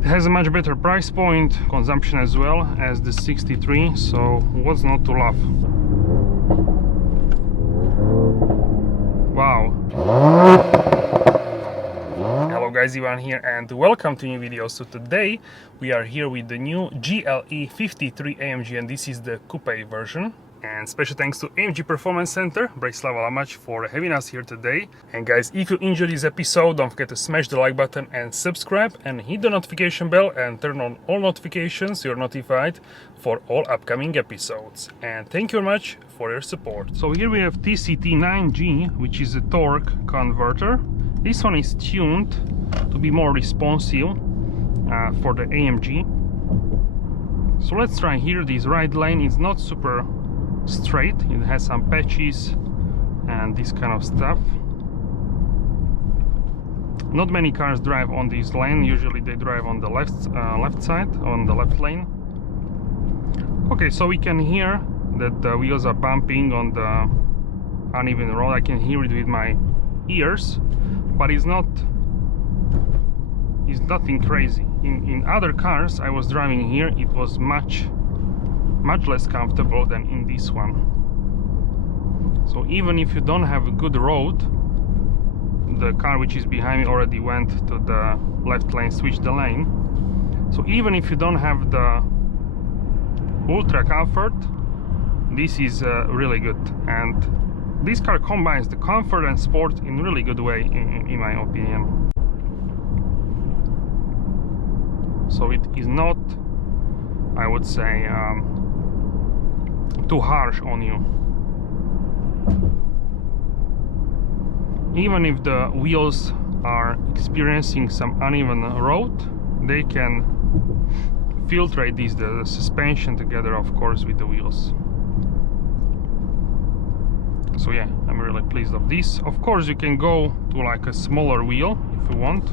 It has a much better price point, consumption as well as the 63, so what's not to love? Wow. Hello guys, Ivan here and welcome to new video. So today we are here with the new GLE 53 AMG and this is the Coupe version. And special thanks to AMG Performance Center, Bratislava-Lamac for having us here today. And guys, if you enjoyed this episode, don't forget to smash the like button and subscribe and hit the notification bell and turn on all notifications so you're notified for all upcoming episodes. And thank you very much for your support. So here we have TCT9G, which is a torque converter. This one is tuned to be more responsive for the AMG. So let's try here. This right lane is not super straight, it has some patches and this kind of stuff. Not many cars drive on this lane, usually they drive on the left side, on the left lane. Okay, so we can hear that the wheels are bumping on the uneven road. I can hear it with my ears, but it's nothing crazy. In other cars I was driving here, it was much less comfortable than in this one. So even if you don't have a good road, the car which is behind me already went to the left lane, switched the lane. So even if you don't have the ultra comfort, this is really good. And this car combines the comfort and sport in a really good way, in my opinion. So it is not, I would say, too harsh on you. Even if the wheels are experiencing some uneven road, they can filtrate the suspension together, of course, with the wheels. So yeah, I'm really pleased of this. Of course, you can go to like a smaller wheel if you want,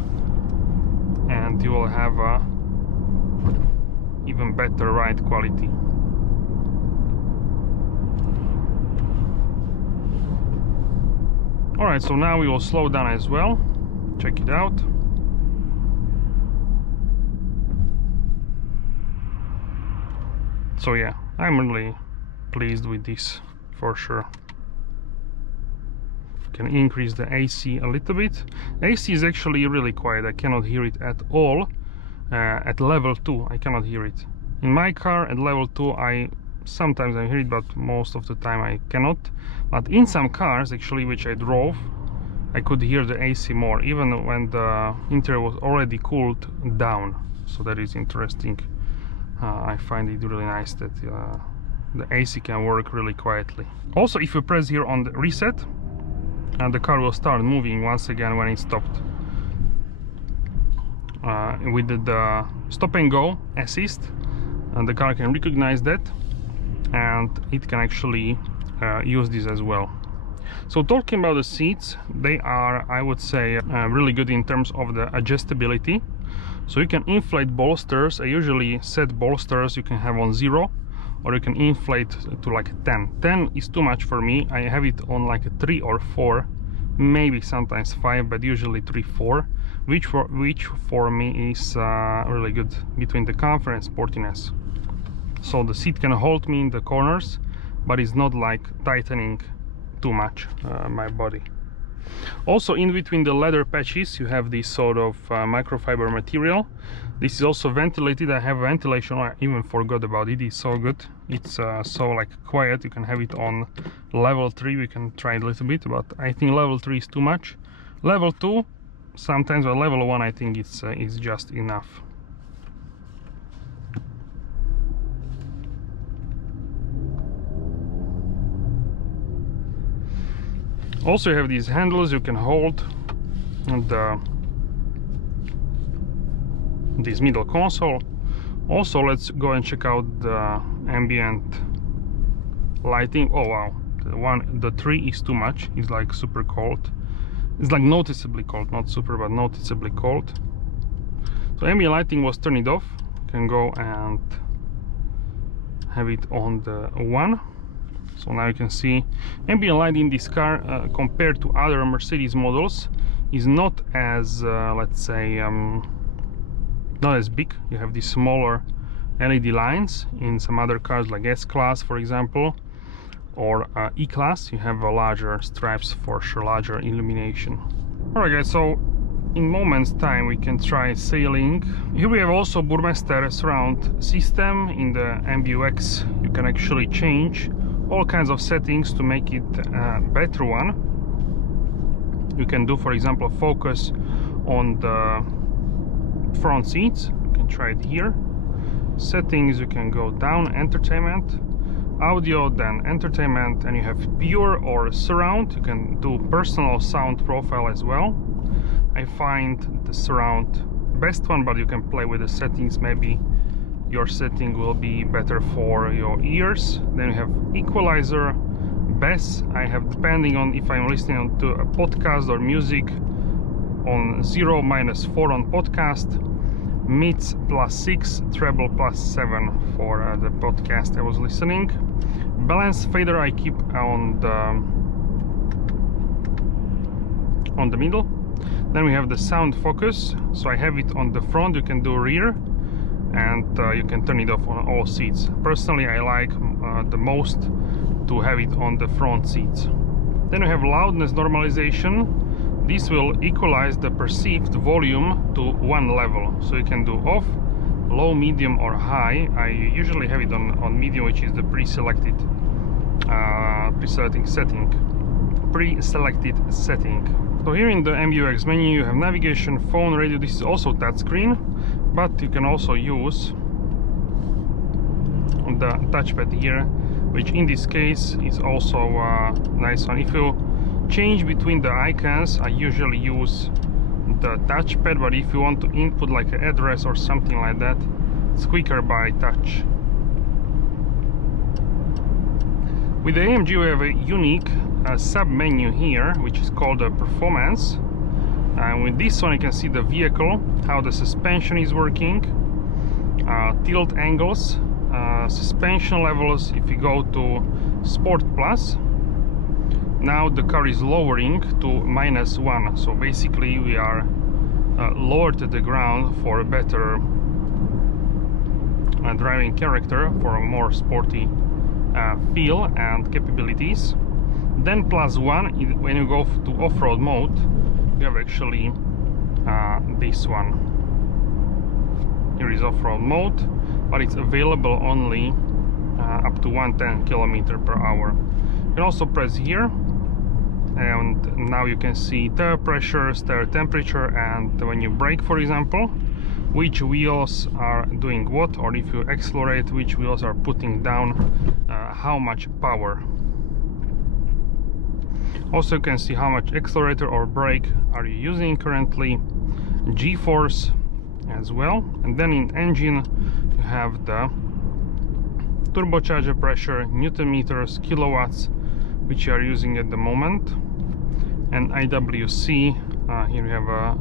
and you will have a even better ride quality. Alright, so now we will slow down as well. Check it out. So yeah, I'm really pleased with this for sure. Can increase the AC a little bit. AC is actually really quiet. I cannot hear it at all. At level 2 I cannot hear it. In my car at level 2 sometimes I hear it, but most of the time I cannot. But in some cars actually which I drove, I could hear the AC more, even when the interior was already cooled down. So that is interesting. I find it really nice that the AC can work really quietly. Also, if you press here on the reset, and the car will start moving once again when it's stopped. With the stop and go assist, and the car can recognize that, and it can actually use this as well. So talking about the seats, they are, I would say, really good in terms of the adjustability. So you can inflate bolsters. I usually set bolsters you can have on 0, or you can inflate to like 10. 10 is too much for me. I have it on like a 3 or 4, maybe sometimes 5, but usually 3, 4, which for me is really good between the comfort and sportiness. So the seat can hold me in the corners, but it's not like tightening too much my body. Also, in between the leather patches you have this sort of microfiber material. This is also ventilated. I have ventilation. I even forgot about it. It's so good. It's so like quiet. You can have it on level 3. We can try it a little bit, but I think level 3 is too much. Level 2 sometimes, but level 1 I think it's just enough. Also, you have these handles you can hold, and this middle console. Also, let's go and check out the ambient lighting. Oh wow, the 3 is too much. It's like super cold. It's like noticeably cold, not super, but noticeably cold. So ambient lighting was turned off. You can go and have it on the 1. So now you can see ambient light in this car compared to other Mercedes models is not as let's say not as big. You have these smaller LED lines. In some other cars like S-Class, for example, or E-Class, you have larger stripes for sure, larger illumination. Alright guys, so in moments time we can try sailing. Here we have also Burmester surround system. In the MBUX you can actually change all kinds of settings to make it a better one. You can do, for example, focus on the front seats. You can try it here. Settings, you can go down, entertainment, audio, then entertainment, and you have pure or surround. You can do personal sound profile as well. I find the surround best one, but you can play with the settings. Maybe your setting will be better for your ears. Then you have equalizer, bass. I have, depending on if I'm listening to a podcast or music, on 0 -4 on podcast, mids +6, treble +7 for the podcast I was listening. Balance fader I keep on the middle. Then we have the sound focus, so I have it on the front. You can do rear, and you can turn it off on all seats. Personally, I like the most to have it on the front seats. Then we have loudness normalization. This will equalize the perceived volume to one level, so you can do off, low, medium or high. I usually have it on medium, which is the pre-selected setting. So here in the MBUX menu you have navigation, phone, radio. This is also touchscreen, but you can also use the touchpad here, which in this case is also a nice one. If you change between the icons, I usually use the touchpad, but if you want to input like an address or something like that, it's quicker by touch. With the AMG we have a unique sub-menu here, which is called performance, and with this one you can see the vehicle, how the suspension is working, tilt angles, suspension levels. If you go to Sport Plus, now the car is lowering to -1, so basically we are lower to the ground for a better driving character, for a more sporty feel and capabilities. Then +1, when you go to off-road mode, you have actually this one. Here is off-road mode, but it's available only up to 110 km/h. You can also press here, and now you can see tire pressure, tire temperature, and when you brake, for example, which wheels are doing what, or if you accelerate, which wheels are putting down how much power. Also you can see how much accelerator or brake are you using currently, G-force as well. And then in engine you have the turbocharger pressure, newton meters, kilowatts, which you are using at the moment, and IWC. Here you have a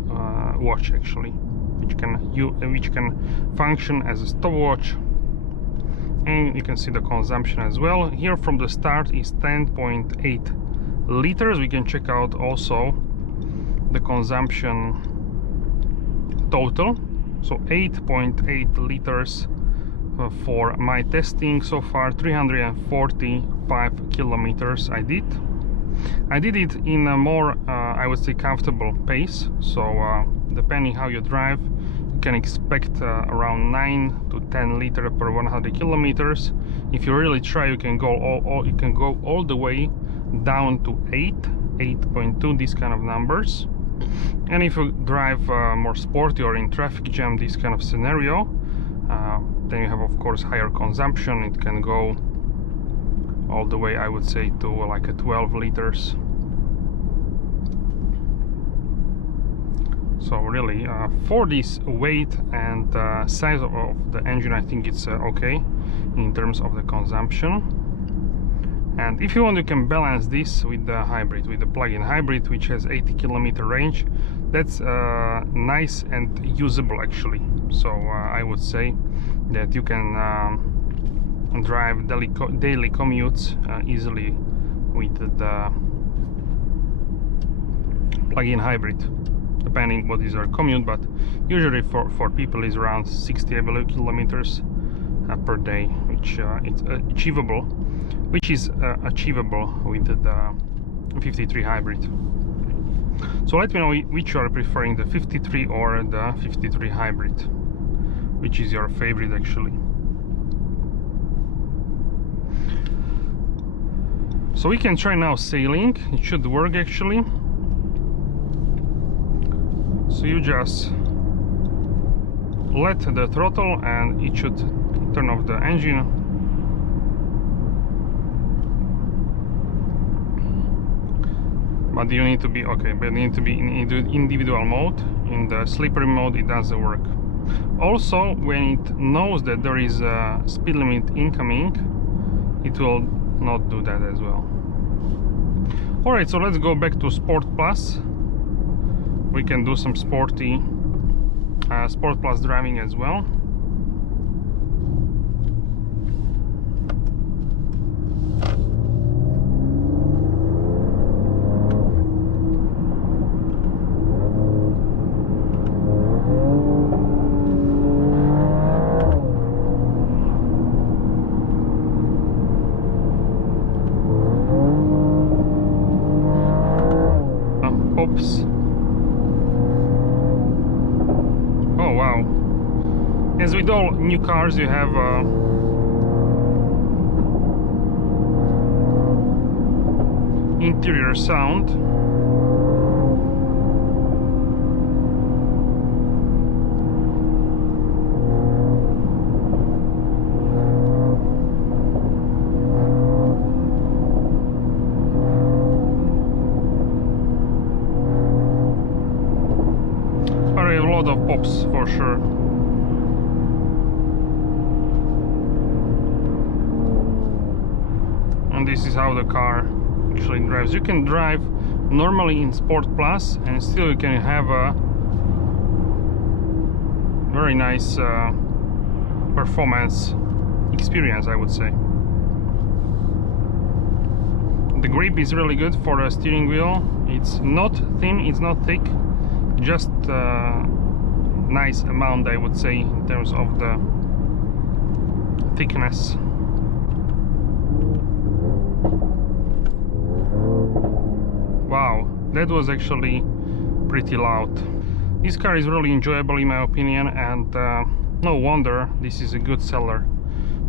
watch actually, which can function as a stopwatch, and you can see the consumption as well. Here from the start is 10.8 liters. We can check out also the consumption total, so 8.8 liters for my testing so far. 345 kilometers I did it in a more I would say comfortable pace, so depending how you drive, you can expect around 9 to 10 liters per 100 kilometers. If you really try, you can go all the way down to 8.2, these kind of numbers. And if you drive more sporty or in traffic jam, this kind of scenario, then you have of course higher consumption. It can go all the way, I would say, to like a 12 liters. So really for this weight and size of the engine, I think it's okay in terms of the consumption. And if you want, you can balance this with the hybrid, with the plug-in hybrid, which has 80 kilometer range. That's nice and usable actually. So I would say that you can drive daily commutes easily with the plug-in hybrid. depending what is our commute, but usually for people is around 60 I believe kilometers per day, which is achievable with the 53 hybrid. So let me know which you are preferring, the 53 or the 53 hybrid, which is your favorite actually. So we can try now sailing. It should work actually. So you just let the throttle and it should turn off the engine. But you need to be in individual mode. In the slippery mode it doesn't work. Also, when it knows that there is a speed limit incoming, it will not do that as well. Alright, so let's go back to Sport Plus. We can do some sporty Sport Plus driving as well. Pops. Oh wow. As with all new cars, you have interior sound. A lot of pops for sure. And this is how the car actually drives. You can drive normally in Sport Plus and still you can have a very nice performance experience, I would say. The grip is really good for a steering wheel. It's not thin, it's not thick, just nice amount, I would say, in terms of the thickness. Wow, that was actually pretty loud. This car is really enjoyable in my opinion, and no wonder this is a good seller,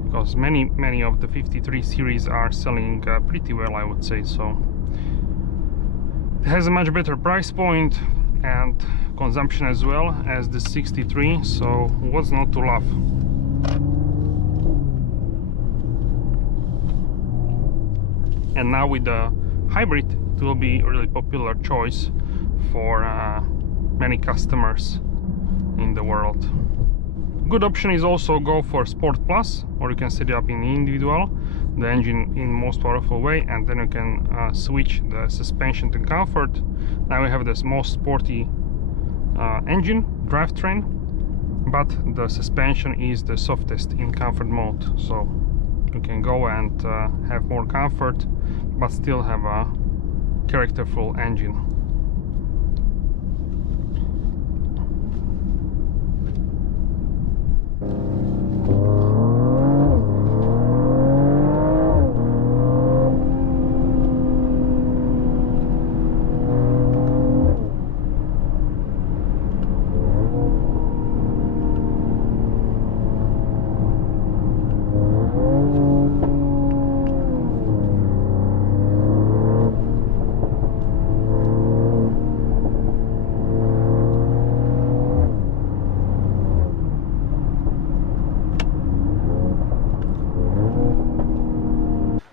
because many of the 53 series are selling pretty well, I would say. So it has a much better price point and consumption as well as the 63, so what's not to love? And now with the hybrid, it will be a really popular choice for many customers in the world. Good option is also go for Sport Plus, or you can set it up in individual, the engine in most powerful way, and then you can switch the suspension to comfort. Now we have this most sporty engine drivetrain, but the suspension is the softest in comfort mode, so you can go and have more comfort but still have a characterful engine.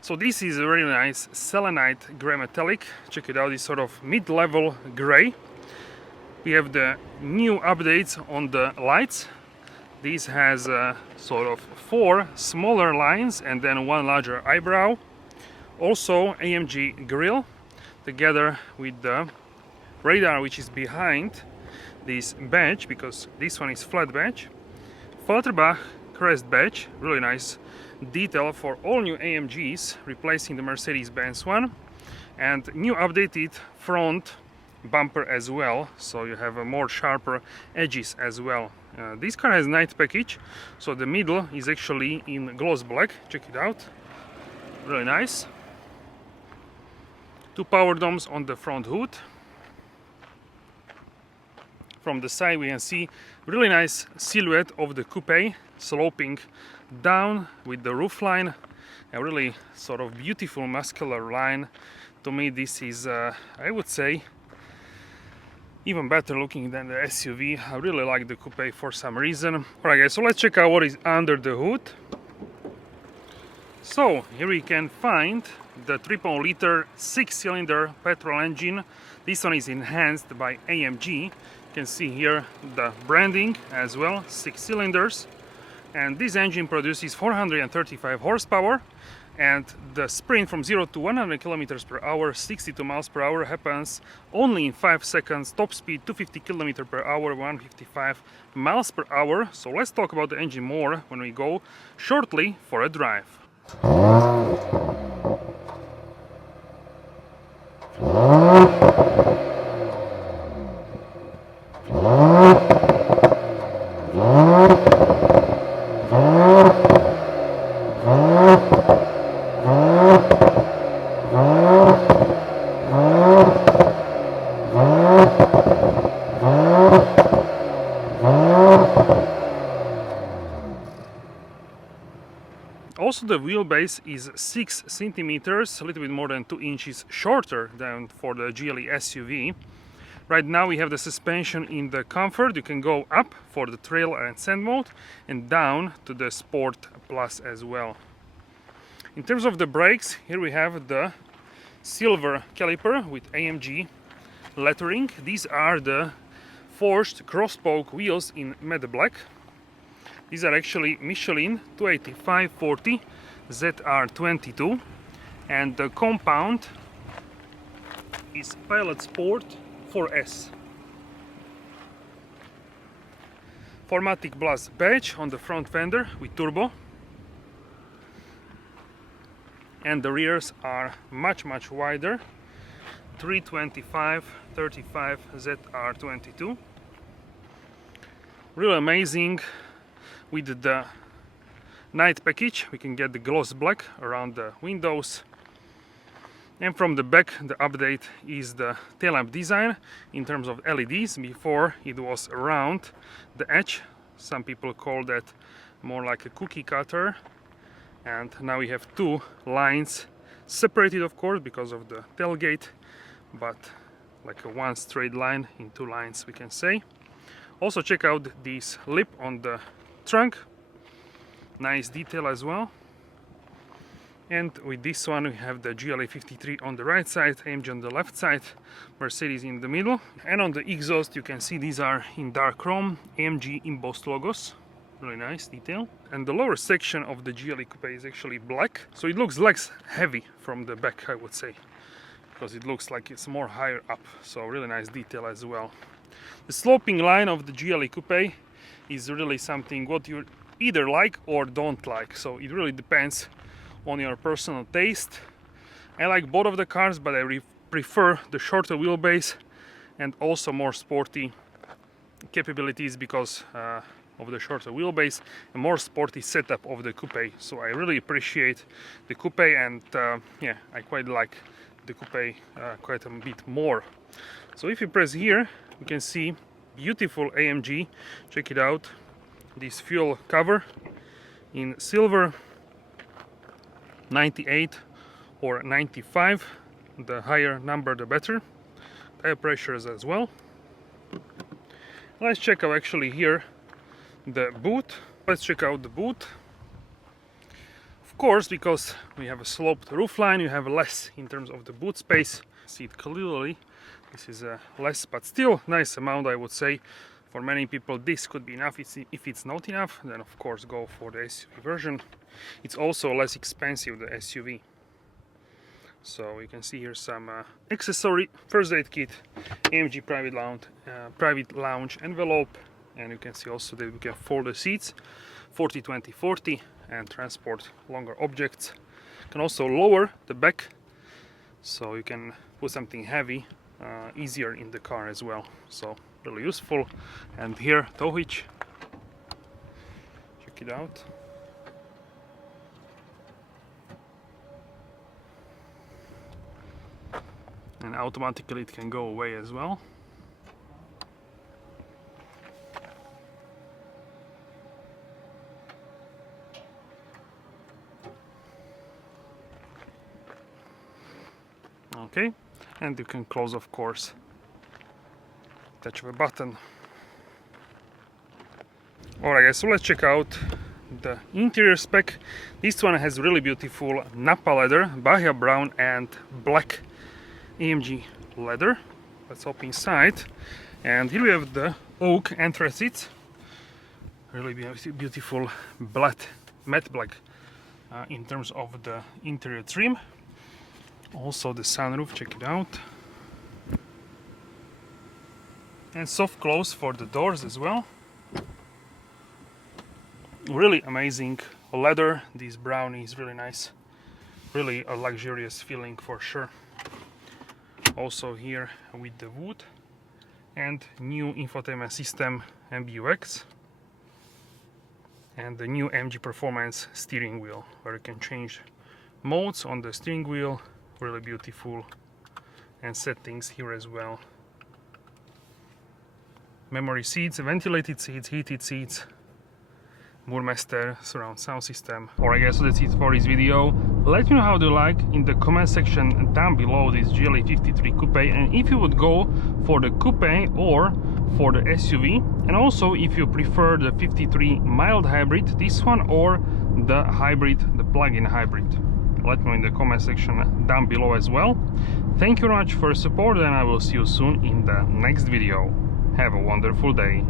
So this is a very nice selenite grey metallic. Check it out, it's sort of mid-level grey. We have the new updates on the lights. This has sort of 4 smaller lines and then 1 larger eyebrow. Also AMG grille together with the radar, which is behind this badge, because this one is flat badge. AFFALTERBACH crest badge, really nice detail for all new AMGs, replacing the Mercedes-Benz one, and new updated front bumper as well, so you have a more sharper edges as well. This car has nice package, so the middle is actually in gloss black. Check it out, really nice. Two power domes on the front hood. From the side we can see really nice silhouette of the coupe sloping down with the roofline, a really sort of beautiful muscular line. To me this is I would say even better looking than the SUV. I really like the coupe for some reason. Alright guys, so let's check out what is under the hood. So here we can find the 3.0-liter 6-cylinder petrol engine. This one is enhanced by AMG. You can see here the branding as well, 6 cylinders. And this engine produces 435 horsepower. And the sprint from 0 to 100 kilometers per hour, 62 miles per hour, happens only in 5 seconds. Top speed 250 kilometers per hour, 155 miles per hour. So let's talk about the engine more when we go shortly for a drive. Also, the wheelbase is 6 centimeters, a little bit more than 2 inches shorter than for the GLE SUV. Right now we have the suspension in the comfort. You can go up for the trail and sand mode and down to the Sport Plus as well. In terms of the brakes, here we have the silver caliper with AMG lettering. These are the forged cross-spoke wheels in matte black. These are actually Michelin 285/40 ZR22, and the compound is Pilot Sport 4S. 4MATIC Plus badge on the front fender with turbo, and the rears are much wider, 325/35 ZR22. Really amazing. With the night package we can get the gloss black around the windows, and from the back the update is the tail lamp design in terms of LEDs. Before it was around the edge, some people call that more like a cookie cutter, and now we have two lines separated, of course, because of the tailgate, but like a one straight line in two lines, we can say. Also check out this lip on the trunk, nice detail as well. And with this one we have the GLE 53 on the right side, AMG on the left side, Mercedes in the middle. And on the exhaust you can see these are in dark chrome, AMG embossed logos, really nice detail. And the lower section of the GLE Coupe is actually black, so it looks less heavy from the back, I would say, because it looks like it's more higher up, so really nice detail as well. The sloping line of the GLE Coupe is really something what you either like or don't like, so it really depends on your personal taste. I like both of the cars, but I prefer the shorter wheelbase and also more sporty capabilities because of the shorter wheelbase and more sporty setup of the coupe. So I really appreciate the coupe, and yeah, I quite like the coupe quite a bit more. So if you press here, you can see beautiful AMG. Check it out, this fuel cover in silver, 98 or 95, the higher number the better. Tire pressures as well. Let's check out actually here the boot. Let's check out the boot. Of course, because we have a sloped roofline, you have less in terms of the boot space. See it clearly. This is less, but still nice amount, I would say. For many people this could be enough. If it's not enough, then of course go for the SUV version. It's also less expensive, the SUV. So you can see here some accessory, first aid kit, AMG private lounge envelope, and you can see also that we can fold the seats 40-20-40 and transport longer objects. You can also lower the back, so you can put something heavy easier in the car as well. So really useful. And here tow hitch, check it out. And automatically it can go away as well. Okay, and you can close, of course, touch of a button. Alright guys, so let's check out the interior spec. This one has really beautiful Nappa leather, Bahia brown and black AMG leather. Let's hop inside, and here we have the oak anthracites, really beautiful black, matte black in terms of the interior trim. Also the sunroof, check it out, and soft close for the doors as well. Really amazing leather. This brown is really nice, really a luxurious feeling for sure. Also here with the wood, and new infotainment system MBUX, and the new MG Performance steering wheel, where you can change modes on the steering wheel. Really beautiful, and settings here as well. Memory seats, ventilated seats, heated seats, Burmester surround sound system. Alright guys, so that's it for this video. Let me know how you like in the comment section down below this GLE 53 Coupe, and if you would go for the Coupe or for the SUV, and also if you prefer the 53 mild hybrid, this one, or the hybrid, the plug-in hybrid. Let me know in the comment section down below as well. Thank you very much for your support, and I will see you soon in the next video. Have a wonderful day.